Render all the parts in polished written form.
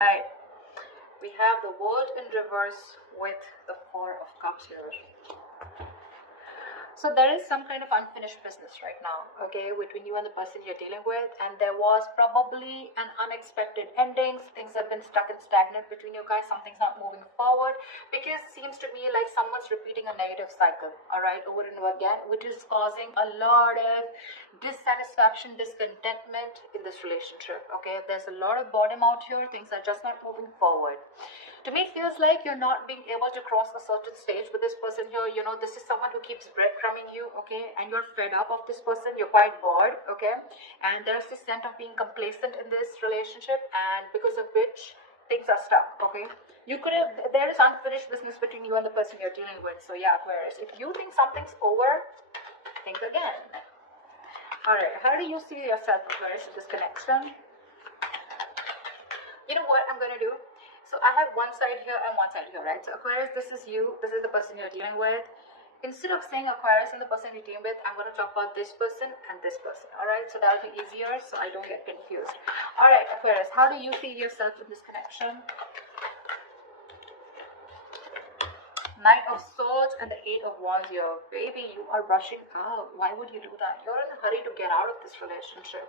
Right. We have the world in reverse with the Four of Cups here. So there is some kind of unfinished business right now, okay, between you and the person you're dealing with, and there was probably an unexpected endings. Things have been stuck and stagnant between you guys. Something's not moving forward because it seems to me like someone's repeating a negative cycle, all right, over and over again, which is causing a lot of dissatisfaction, discontentment in this relationship. Okay, there's a lot of boredom out here. Things are just not moving forward. To me, it feels like you're not being able to cross a certain stage with this person here. You know, this is someone who keeps breadcrumbing you, okay, and you're fed up of this person. You're quite bored, okay, and there's this sense of being complacent in this relationship, and because of which things are stuck, okay. You could have, there is unfinished business between you and the person you're dealing with. So yeah, Aquarius, if you think something's over, think again. All right, how do you see yourself, Aquarius, in this connection? You know what I'm gonna do? So I have one side here and one side here, right? So Aquarius, this is you, this is the person you're dealing with. Instead of saying Aquarius and the person you're dealing with, I'm going to talk about this person and this person, alright? So that'll be easier so I don't get confused. Alright, Aquarius, how do you see yourself in this connection? Knight of Swords and the Eight of Wands here. Baby, you are rushing out. Why would you do that? You're in a hurry to get out of this relationship.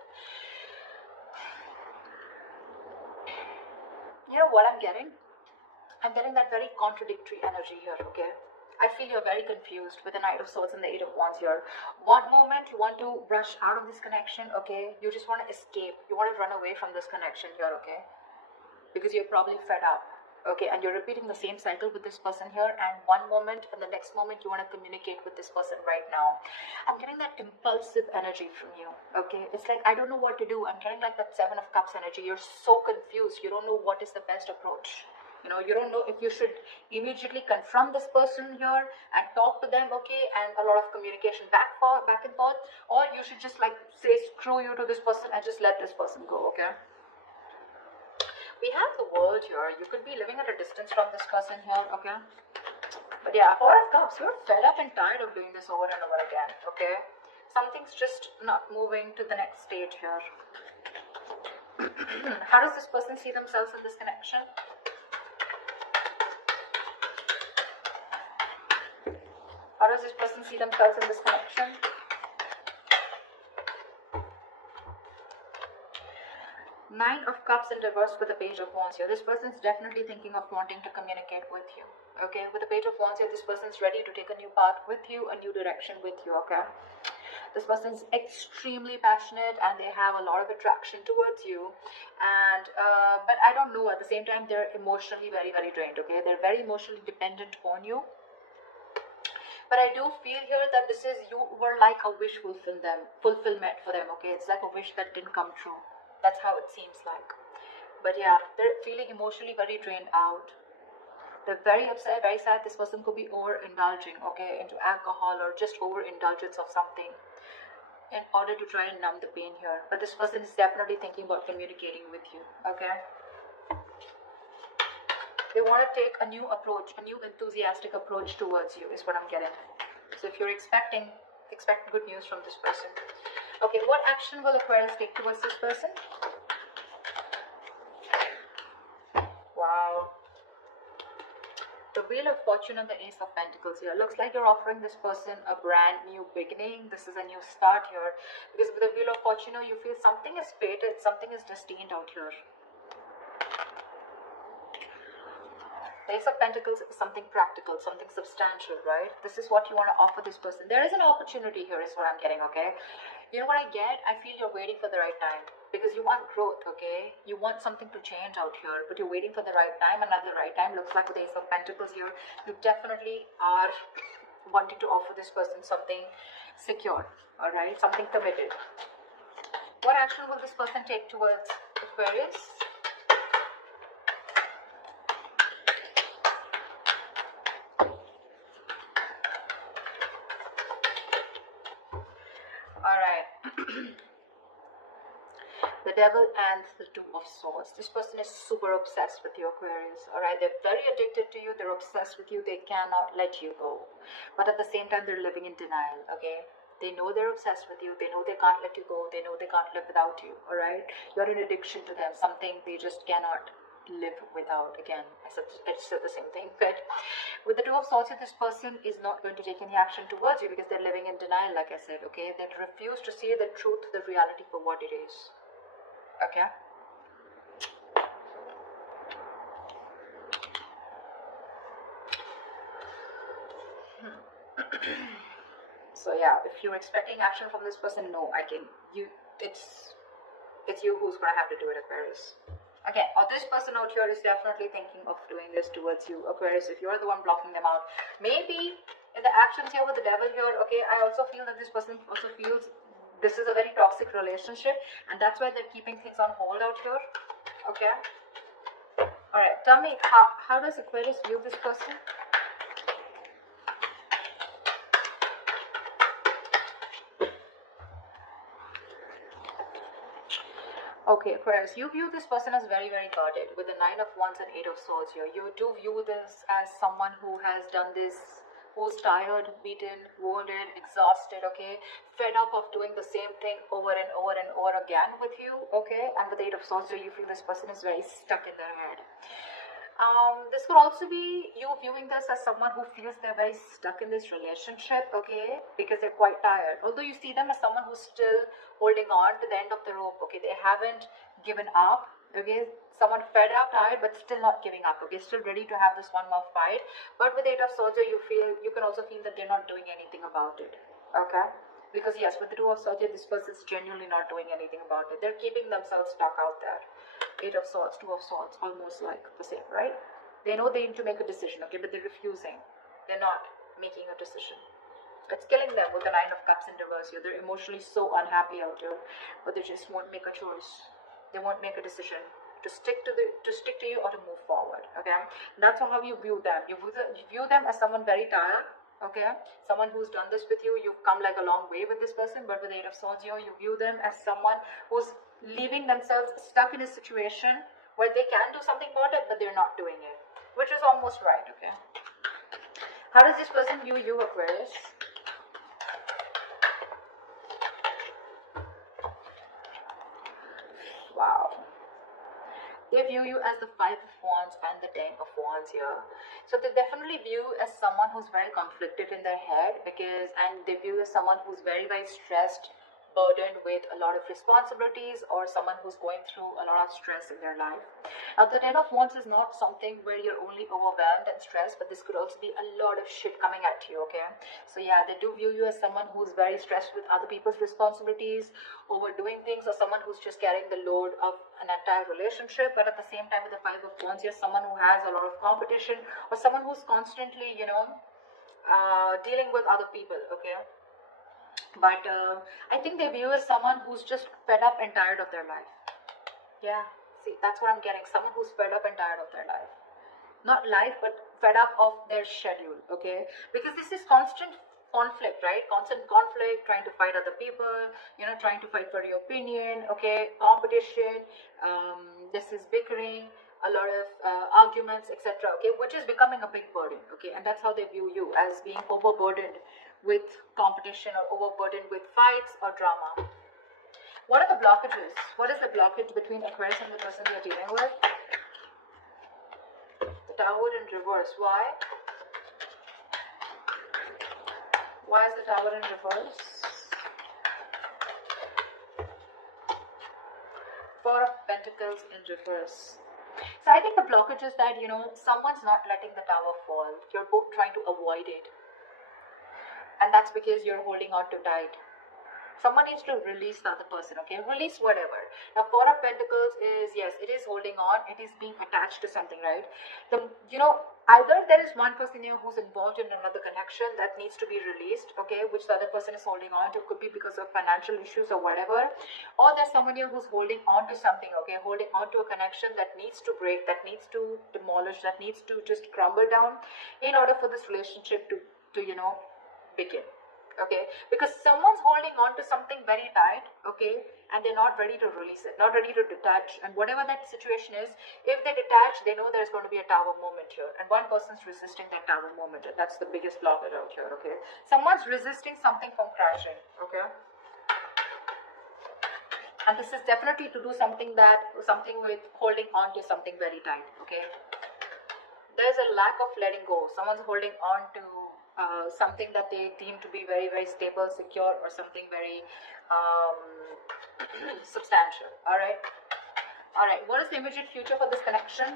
You know what I'm getting? I'm getting that very contradictory energy here, okay? I feel you're very confused with the Knight of Swords and the Eight of Wands here. One moment you want to rush out of this connection, okay? You just want to escape. You want to run away from this connection here, okay? Because you're probably fed up, okay? And you're repeating the same cycle with this person here, and one moment and the next moment you want to communicate with this person right now. I'm getting that impulsive energy from you, okay? It's like, I don't know what to do. I'm getting like that Seven of Cups energy. You're so confused. You don't know what is the best approach. You know, you don't know if you should immediately confront this person here and talk to them, okay, and a lot of communication back and forth, or you should just like say screw you to this person and just let this person go, okay? We have the world here. You could be living at a distance from this person here, okay? But yeah, Four of Cups, you're fed up and tired of doing this over and over again, okay? Something's just not moving to the next stage here. How does this person see themselves in this connection? How does this person see themselves in this connection? Nine of Cups in reverse with the Page of Wands here. This person's definitely thinking of wanting to communicate with you. Okay, with the Page of Wands here, this person's ready to take a new path with you, a new direction with you, okay? This person's extremely passionate and they have a lot of attraction towards you. And, but I don't know, at the same time, they're emotionally very, very drained, okay? They're very emotionally dependent on you. But I do feel here that this is, you were like a wish fulfillment for them, okay? It's like a wish that didn't come true. That's how it seems like. But yeah, they're feeling emotionally very drained out. They're very upset, very sad. This person could be overindulging, okay, into alcohol or just overindulgence of something in order to try and numb the pain here. But this person is definitely thinking about communicating with you, okay? They want to take a new approach, a new enthusiastic approach towards you is what I'm getting. So if you're expect good news from this person. Okay, what action will Aquarius take towards this person? Wow. The Wheel of Fortune and the Ace of Pentacles here. Looks like you're offering this person a brand new beginning. This is a new start here. Because with the Wheel of Fortune, you feel something is fated, something is destined out here. The Ace of Pentacles is something practical, something substantial, right? This is what you want to offer this person. There is an opportunity here is what I'm getting, okay? You know what I get? I feel you're waiting for the right time. Because you want growth, okay? You want something to change out here. But you're waiting for the right time. And at the right time, looks like with the Ace of Pentacles here, you definitely are wanting to offer this person something secure, alright? Something committed. What action will this person take towards Aquarius? The Devil and the Two of Swords. This person is super obsessed with you, Aquarius. Alright, they're very addicted to you. They're obsessed with you. They cannot let you go. But at the same time, they're living in denial, okay? They know they're obsessed with you. They know they can't let you go. They know they can't live without you, alright? You're an addiction to them. Something they just cannot live without. Again, I said the same thing. But with the Two of Swords, this person is not going to take any action towards you because they're living in denial, like I said, okay? They refuse to see the truth, the reality for what it is, okay? So yeah, if you're expecting action from this person, no, it's you who's gonna have to do it, Aquarius. Again, or this person out here is definitely thinking of doing this towards you, Aquarius, if you're the one blocking them out. Maybe in the actions here with the devil here, okay, I also feel that this person also feels this is a very toxic relationship, and that's why they're keeping things on hold out here, okay? Alright, tell me, how does Aquarius view this person? Okay, Aquarius, you view this person as very, very guarded with the Nine of Wands and Eight of Swords here. You do view this as someone who has done this, who's tired, beaten, wounded, exhausted, okay? Fed up of doing the same thing over and over and over again with you, okay? And with the Eight of Swords here, you feel this person is very stuck in their head. This could also be you viewing this as someone who feels they're very stuck in this relationship, okay, because they're quite tired. Although you see them as someone who's still holding on to the end of the rope, okay, they haven't given up, okay, someone fed up, tired, but still not giving up, okay, still ready to have this one more fight. But with Eight of Swords, you can also feel that they're not doing anything about it, okay. Because yes, with the Two of Swords, this person's genuinely not doing anything about it. They're keeping themselves stuck out there. Eight of Swords, Two of Swords, almost like the same, right? They know they need to make a decision, okay, but they're refusing. They're not making a decision. It's killing them with the Nine of Cups in reverse here. They're emotionally so unhappy out here, but they just won't make a choice. They won't make a decision to stick to you or to move forward, okay? And that's how you view them. You view them as someone very tired, okay, someone who's done this with you. You've come like a long way with this person, but with the Eight of Swords here, you view them as someone who's leaving themselves stuck in a situation where they can do something about it, but they're not doing it, which is almost right, okay? How does this person view you, Aquarius? Wow. They view you as the Five of Wands and the Ten of Wands here. So they definitely view you as someone who's very conflicted in their head, and they view you as someone who's very, very stressed, burdened with a lot of responsibilities, or someone who's going through a lot of stress in their life. Now, the Ten of Wands is not something where you're only overwhelmed and stressed, but this could also be a lot of shit coming at you, okay? So yeah, they do view you as someone who's very stressed with other people's responsibilities, overdoing things, or someone who's just carrying the load of an entire relationship. But at the same time, with the Five of Wands, you're someone who has a lot of competition, or someone who's constantly, dealing with other people, okay? But I think they view as someone who's just fed up and tired of their life. Yeah, see, that's what I'm getting. Someone who's fed up and tired of their life. Not life, but fed up of their schedule, okay? Because this is constant conflict, right? Constant conflict, trying to fight other people, trying to fight for your opinion, okay? Competition, this is bickering, a lot of arguments, etc., okay? Which is becoming a big burden, okay? And that's how they view you, as being overburdened with competition or overburdened with fights or drama. What are the blockages? What is the blockage between Aquarius and the person you're dealing with? The Tower in reverse. Why? Why is the Tower in reverse? Four of Pentacles in reverse. So I think the blockage is that, someone's not letting the Tower fall. You're both trying to avoid it. And that's because you're holding on too tight. Someone needs to release the other person, okay? Release whatever. Now, Four of Pentacles is, yes, it is holding on. It is being attached to something, right? Either there is one person here who's involved in another connection that needs to be released, okay, which the other person is holding on to. Could be because of financial issues or whatever. Or there's someone here who's holding on to something, okay? Holding on to a connection that needs to break, that needs to demolish, that needs to just crumble down in order for this relationship to begin, okay? Because someone's holding on to something very tight, okay, and they're not ready to release it, not ready to detach. And whatever that situation is, if they detach, they know there's going to be a Tower moment here, and one person's resisting that Tower moment, and that's the biggest blockage out here, okay? Someone's resisting something from crashing, okay? And this is definitely to do something with holding on to something very tight, okay? There's a lack of letting go. Someone's holding on to something that they deem to be very, very stable, secure, or something very substantial. All right. What is the immediate future for this connection?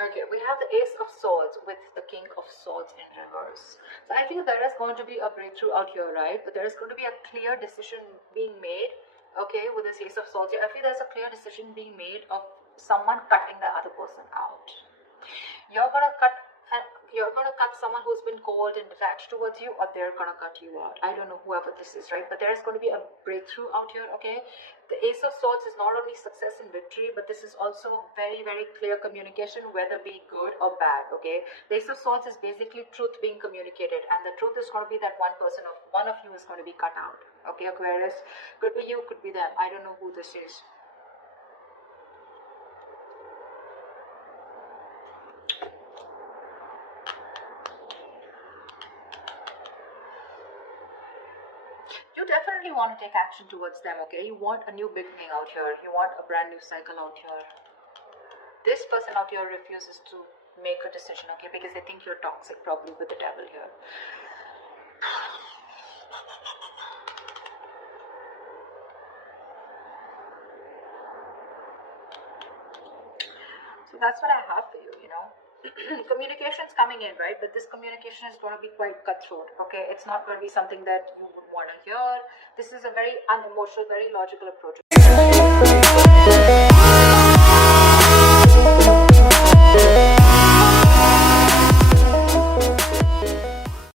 Okay, we have the Ace of Swords with the King of Swords in reverse. So I feel there is going to be a breakthrough out here, right? But there is going to be a clear decision being made, okay, with this Ace of Swords here. I feel there's a clear decision being made of someone cutting the other person out. You're gonna cut someone who's been cold and detached towards you, or they're gonna cut you out. I don't know whoever this is, right? But there's going to be a breakthrough out here, okay? The Ace of Swords is not only success and victory, but this is also very, very clear communication, whether be good or bad, okay? The Ace of Swords is basically truth being communicated, and the truth is going to be that one of you is going to be cut out, okay, Aquarius? Could be you, could be them. I don't know who this is. You definitely want to take action towards them, okay? You want a new beginning out here. You want a brand new cycle out here. This person out here refuses to make a decision, okay? Because they think you're toxic, probably with the devil here. So that's what I have for you, you know. Communication's coming in, right? But this communication is going to be quite cutthroat, okay? It's not going to be something that you would want to hear. This is a very unemotional, very logical approach.